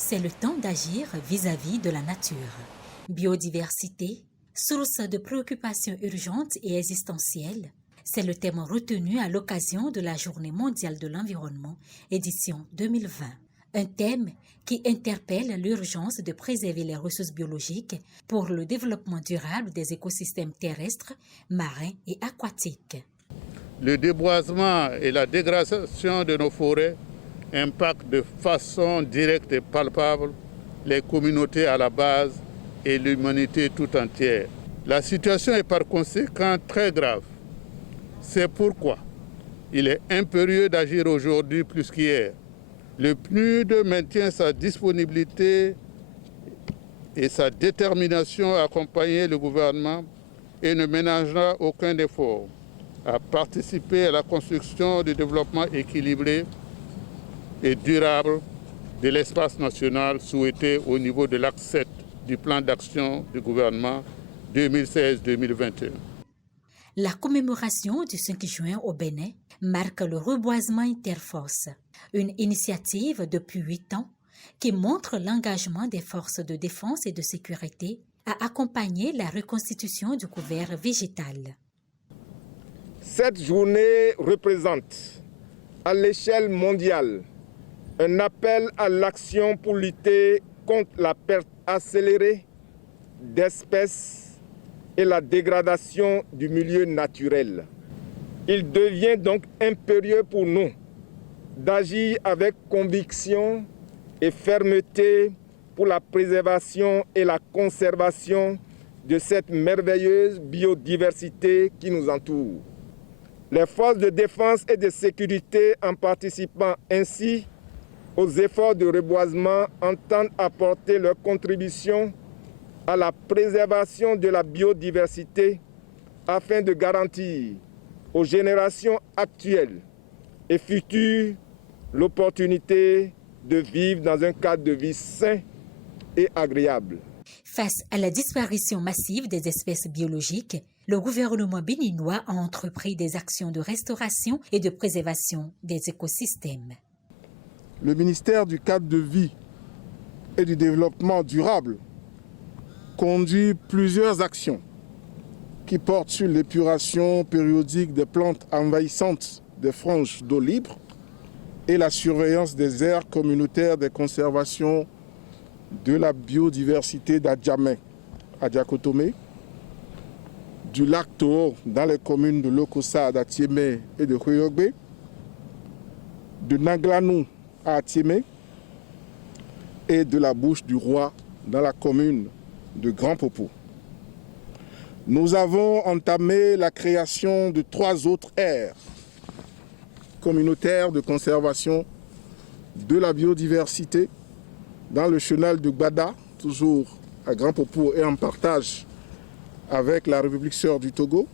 C'est le temps d'agir vis-à-vis de la nature. Biodiversité, source de préoccupations urgentes et existentielles, c'est le thème retenu à l'occasion de la Journée mondiale de l'environnement, édition 2020. Un thème qui interpelle l'urgence de préserver les ressources biologiques pour le développement durable des écosystèmes terrestres, marins et aquatiques. Le déboisement et la dégradation de nos forêts impactent de façon directe et palpable les communautés à la base et l'humanité tout entière. La situation est par conséquent très grave. C'est pourquoi il est impérieux d'agir aujourd'hui plus qu'hier. Le PNUD maintient sa disponibilité et sa détermination à accompagner le gouvernement et ne ménagera aucun effort à participer à la construction du développement équilibré et durable de l'espace national souhaité au niveau de l'axe 7 du plan d'action du gouvernement 2016-2021. La commémoration du 5 juin au Bénin marque le reboisement interforce, une initiative depuis 8 ans qui montre l'engagement des forces de défense et de sécurité à accompagner la reconstitution du couvert végétal. Cette journée représente, à l'échelle mondiale, un appel à l'action pour lutter contre la perte accélérée d'espèces et la dégradation du milieu naturel. Il devient donc impérieux pour nous d'agir avec conviction et fermeté pour la préservation et la conservation de cette merveilleuse biodiversité qui nous entoure. Les forces de défense et de sécurité, en participant ainsi aux efforts de reboisement, entendent apporter leur contribution à la préservation de la biodiversité afin de garantir aux générations actuelles et futures l'opportunité de vivre dans un cadre de vie sain et agréable. Face à la disparition massive des espèces biologiques, le gouvernement béninois a entrepris des actions de restauration et de préservation des écosystèmes. Le ministère du cadre de vie et du développement durable conduit plusieurs actions qui portent sur l'épuration périodique des plantes envahissantes des franges d'eau libre et la surveillance des aires communautaires de conservation de la biodiversité d'Adjamé, à Diakotomé, du lac Toho dans les communes de Lokossa, d'Atiémé et de Khoyogbe, de Naglanou à Atiémé et de la Bouche du Roi dans la commune de Grand Popo. Nous avons entamé la création de 3 autres aires communautaires de conservation de la biodiversité dans le chenal de Gbada, toujours à Grand Popo et en partage avec la République sœur du Togo,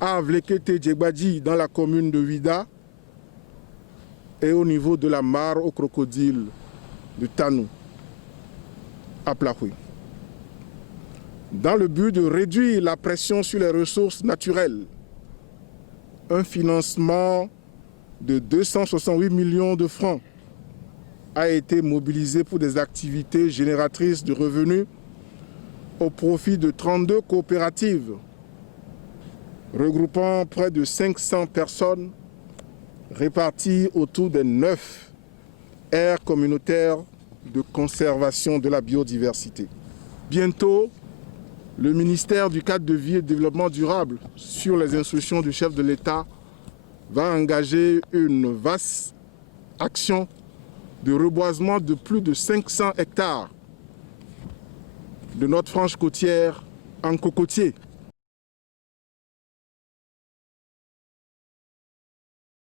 à Vlekete Djegbadji dans la commune de Ouida et au niveau de la mare aux crocodiles de Tanou, à Plahoui. Dans le but de réduire la pression sur les ressources naturelles, un financement de 268 millions de francs a été mobilisé pour des activités génératrices de revenus au profit de 32 coopératives regroupant près de 500 personnes réparties autour des 9 aires communautaires de conservation de la biodiversité. Bientôt, le ministère du cadre de vie et de développement durable, sur les instructions du chef de l'État, va engager une vaste action de reboisement de plus de 500 hectares de notre frange côtière en cocotier